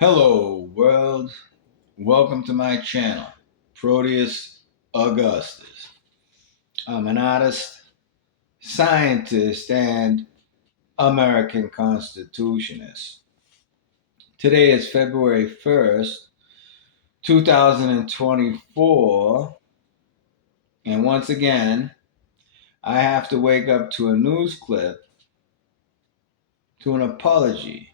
Hello, world. Welcome to my channel, Proteus Augustus. I'm an artist, scientist, and American Constitutionist. Today is February 1st, 2024, and once again, I have to wake up to a news clip, to an apology.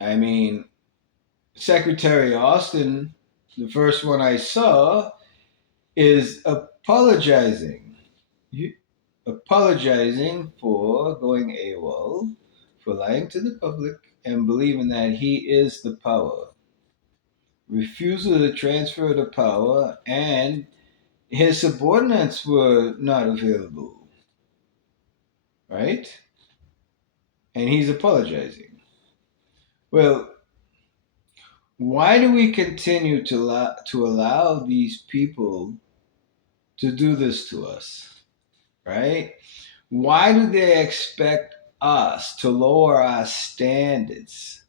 I mean, Secretary Austin, the first one I saw, is apologizing. Apologizing for going AWOL, for lying to the public and believing that he is the power. Refusal to transfer the power, and his subordinates were not available, right? And he's apologizing. Well, why do we continue to allow these people to do this to us, right? Why do they expect us to lower our standards,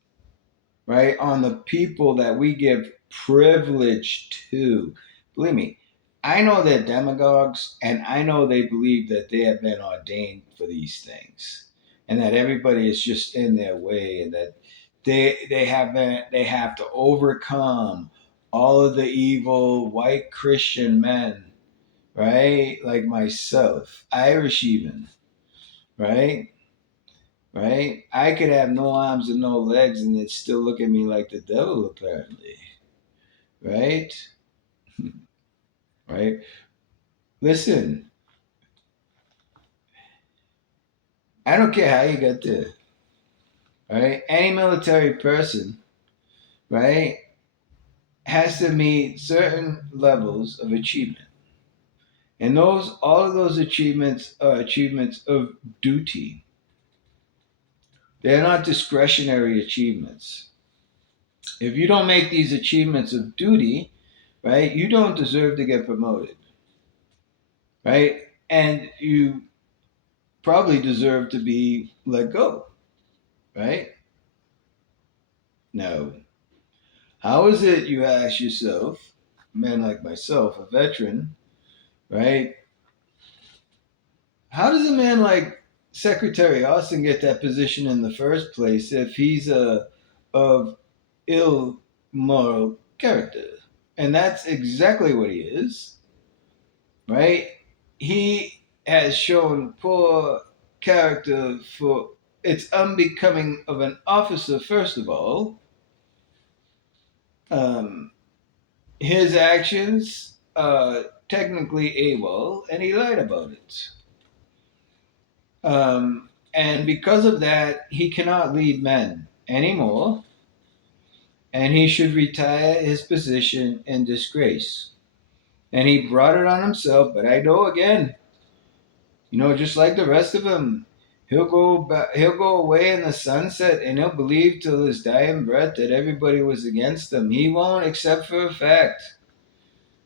right, on the people that we give privilege to? Believe me, I know they're demagogues, and I know they believe that they have been ordained for these things, and that everybody is just in their way, and that they have to overcome all of the evil white Christian men, right, like myself, Irish even, right? Right? I could have no arms and no legs and they'd still look at me like the devil, apparently. Right? Right? Listen, I don't care how you got there. Right? Any military person, right, has to meet certain levels of achievement. And all of those achievements are achievements of duty. They're not discretionary achievements. If you don't make these achievements of duty, right, you don't deserve to get promoted, right? And you probably deserve to be let go, right? Now, how is it, you ask yourself, a man like myself, a veteran, right? How does a man like Secretary Austin get that position in the first place if he's of ill moral character? And that's exactly what he is, right? He has shown poor character for it's unbecoming of an officer, first of all. Um, his actions technically AWOL, and he lied about it. And because of that, he cannot lead men anymore, and he should retire his position in disgrace. And he brought it on himself, but I know again, just like the rest of them, he'll go away in the sunset, and he'll believe till his dying breath that everybody was against him. He won't accept for a fact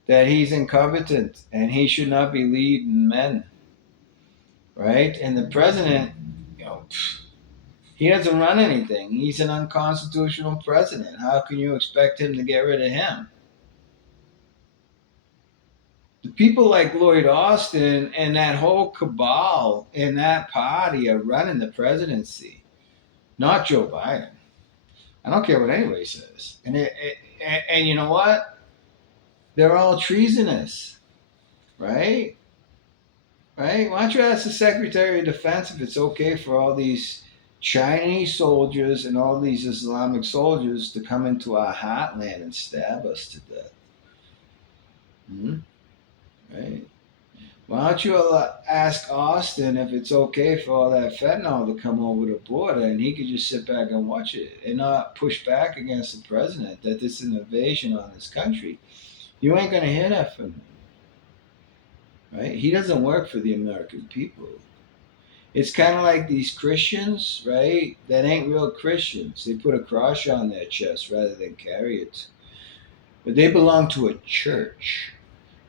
that he's incompetent and he should not be leading men, right? And the president, you know, he doesn't run anything. He's an unconstitutional president. How can you expect him to get rid of him? The people like Lloyd Austin and that whole cabal in that party are running the presidency, not Joe Biden. I don't care what anybody says. And you know what? They're all treasonous, right? Right? Why don't you ask the Secretary of Defense if it's okay for all these Chinese soldiers and all these Islamic soldiers to come into our heartland and stab us to death? Hmm? Right? Why don't you ask Austin if it's okay for all that fentanyl to come over the border and he could just sit back and watch it and not push back against the president that this is an invasion on this country? You ain't going to hear that from him, right? He doesn't work for the American people. It's kind of like these Christians, right? That ain't real Christians. They put a cross on their chest rather than carry it. But they belong to a church.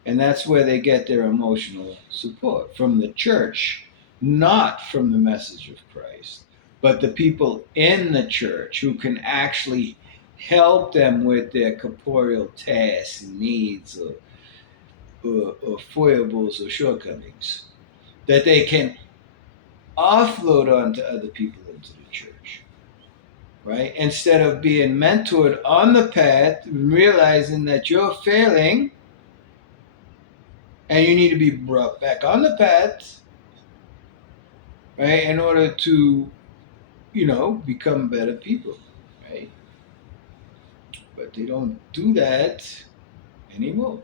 And that's where they get their emotional support from the church, not from the message of Christ. but the people in the church who can actually help them with their corporeal tasks and needs or foibles or shortcomings that they can offload onto other people into the church, right? Instead of being mentored on the path, realizing that you're failing and you need to be brought back on the path, right? In order to, become better people, right? But they don't do that anymore.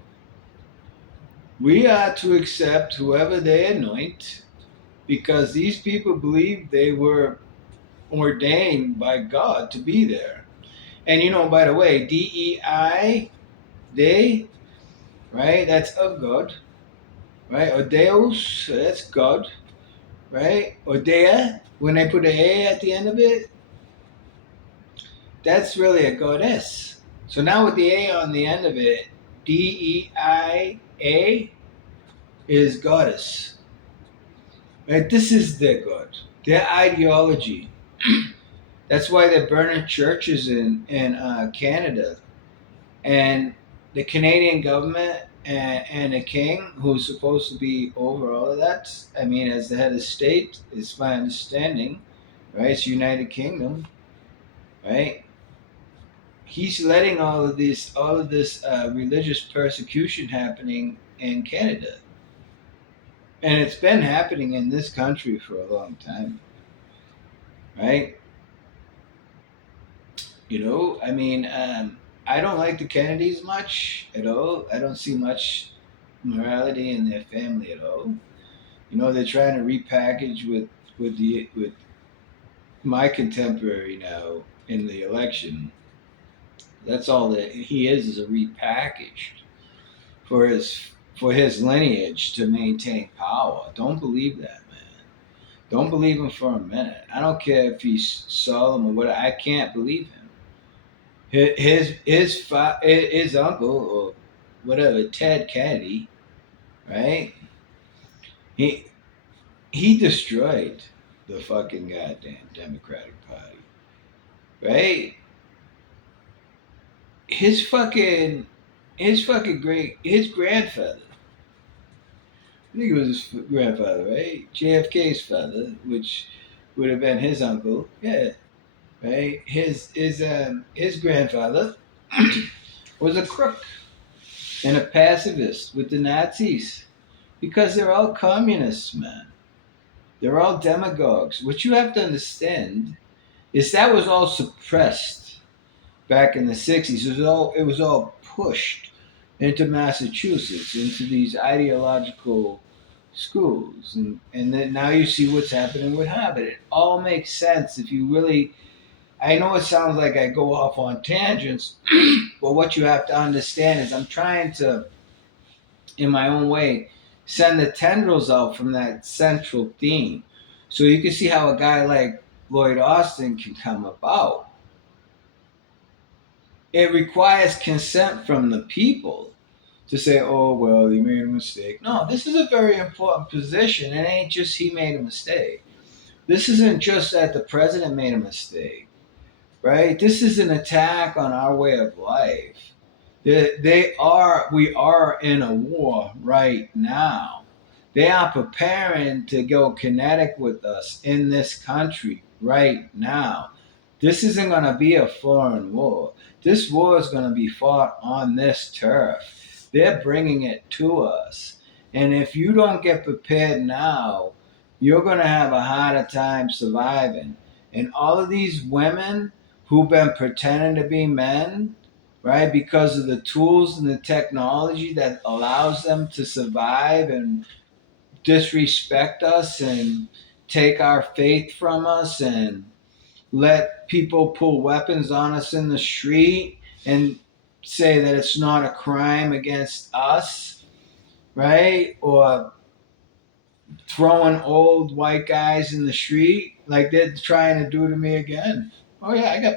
We are to accept whoever they anoint because these people believe they were ordained by God to be there. And by the way, DEI, they, right? That's of God, right? Or Deus, that's God, right? Or Deia, when they put an A at the end of it, that's really a goddess. So now with the A on the end of it, DEIA is goddess. Right? This is their God, their ideology. That's why they're burning churches in Canada. And the Canadian government and the king, who's supposed to be over all of that, I mean, as the head of state, is my understanding, right? It's United Kingdom, right? He's letting all of this religious persecution happening in Canada, and it's been happening in this country for a long time, right? I mean, I don't like the Kennedys much at all. I don't see much morality in their family at all. They're trying to repackage with my contemporary now in the election. That's all that he is a repackaged for his lineage to maintain power. Don't believe that, man. Don't believe him for a minute. I don't care if he's Solomon or what. I can't believe him. His uncle or whatever, Ted Kennedy, right? He he destroyed the fucking goddamn Democratic Party, right? His fucking his grandfather. I think it was his grandfather, right? JFK's father, which would have been his uncle. Yeah, right. His grandfather was a crook and a pacifist with the Nazis because they're all communists, man. They're all demagogues. What you have to understand is that was all suppressed back in the 60s. It was all pushed into Massachusetts, into these ideological schools. And then now you see what's happening with Harvard. It all makes sense if you really. I know it sounds like I go off on tangents, but what you have to understand is I'm trying to, in my own way, send the tendrils out from that central theme. So you can see how a guy like Lloyd Austin can come about. It requires consent from the people to say, oh, well, he made a mistake. No, this is a very important position. It ain't just he made a mistake. This isn't just that the president made a mistake, right? This is an attack on our way of life. We are in a war right now. They are preparing to go kinetic with us in this country right now. This isn't going to be a foreign war. This war is going to be fought on this turf. They're bringing it to us. And if you don't get prepared now, you're going to have a harder time surviving. And all of these women who've been pretending to be men, right, because of the tools and the technology that allows them to survive and disrespect us and take our faith from us and let people pull weapons on us in the street and say that it's not a crime against us, right? Or throwing old white guys in the street like they're trying to do to me again. Oh, yeah,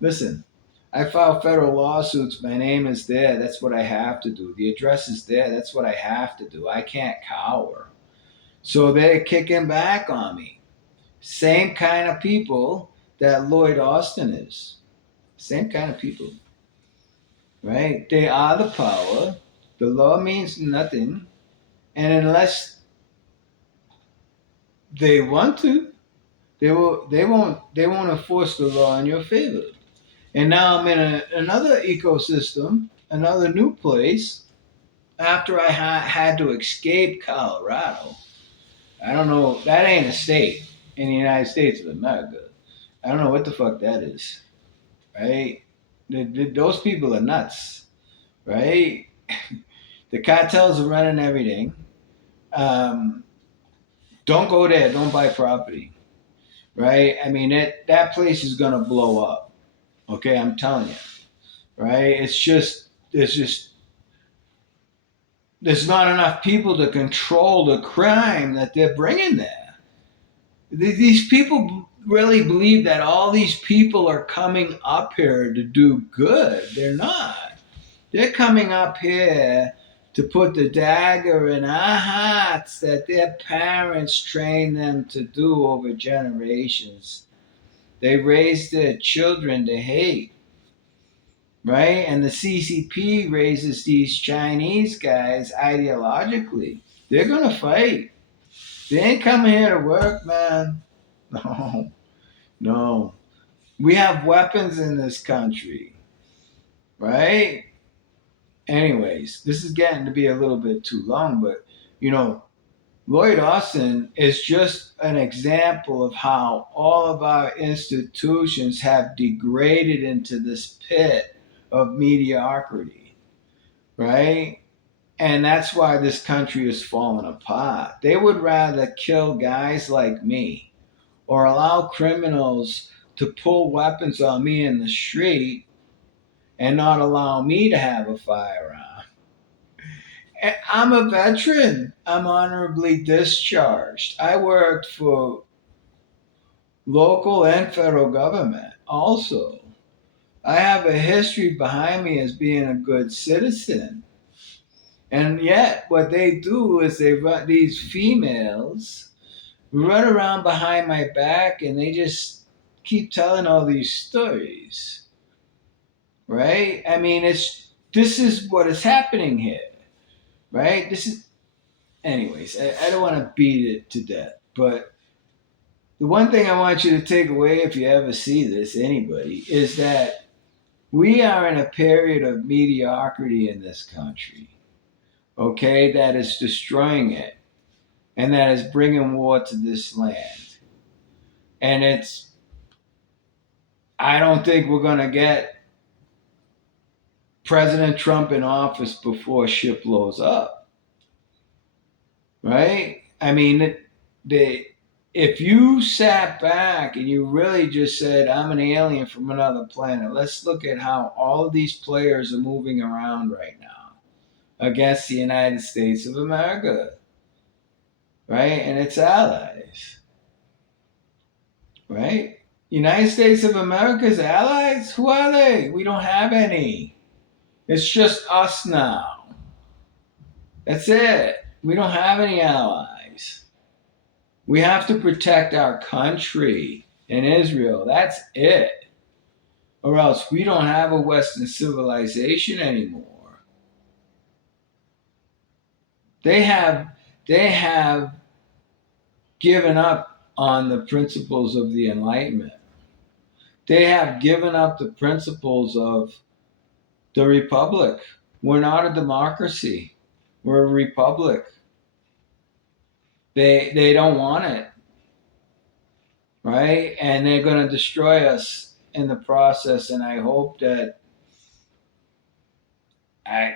listen, I filed federal lawsuits. My name is there. That's what I have to do. The address is there. That's what I have to do. I can't cower. So they're kicking back on me. Same kind of people that Lloyd Austin is. Same kind of people, right? They are the power. The law means nothing, and unless they want to, they won't enforce the law in your favor. And now I'm in another ecosystem, another new place. After I had to escape Colorado, I don't know. That ain't a state in the United States of America. I don't know what the fuck that is, right? Those people are nuts, right? The cartels are running everything. Um, don't go there. Don't buy property, right? I mean, that place is gonna blow up. Okay, I'm telling you, right? It's just there's not enough people to control the crime that they're bringing there. These people really believe that all these people are coming up here to do good. They're not. They're coming up here to put the dagger in our hearts that their parents trained them to do over generations. They raised their children to hate, right? And the CCP raises these Chinese guys ideologically. They're going to fight. They ain't coming here to work, man. No, no. We have weapons in this country, right? Anyways, this is getting to be a little bit too long, but you know, Lloyd Austin is just an example of how all of our institutions have degraded into this pit of mediocrity, right? And that's why this country is falling apart. They would rather kill guys like me or allow criminals to pull weapons on me in the street and not allow me to have a firearm. I'm a veteran. I'm honorably discharged. I worked for local and federal government also. I have a history behind me as being a good citizen. And yet, what they do is they run these females run around behind my back and they just keep telling all these stories, right? I mean, this is what is happening here, right? This is, anyways. I don't want to beat it to death, but the one thing I want you to take away, if you ever see this, anybody, is that we are in a period of mediocrity in this country, okay, that is destroying it and that is bringing war to this land. And I don't think we're going to get President Trump in office before shit blows up, right? I mean, the if you sat back and you really just said, I'm an alien from another planet, let's look at how all of these players are moving around right now against the United States of America, right? And its allies, right? United States of America's allies? Who are they? We don't have any. It's just us now. That's it. We don't have any allies. We have to protect our country and Israel. That's it. Or else we don't have a Western civilization anymore. They have given up on the principles of the Enlightenment. They have given up the principles of the Republic. We're not a democracy. We're a republic. They don't want it, right? And they're going to destroy us in the process. And I hope that I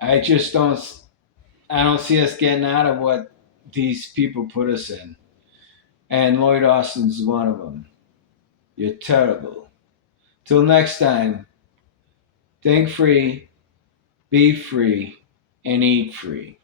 I just don't I don't see us getting out of what these people put us in. And Lloyd Austin's one of them. You're terrible. Till next time, think free, be free, and eat free.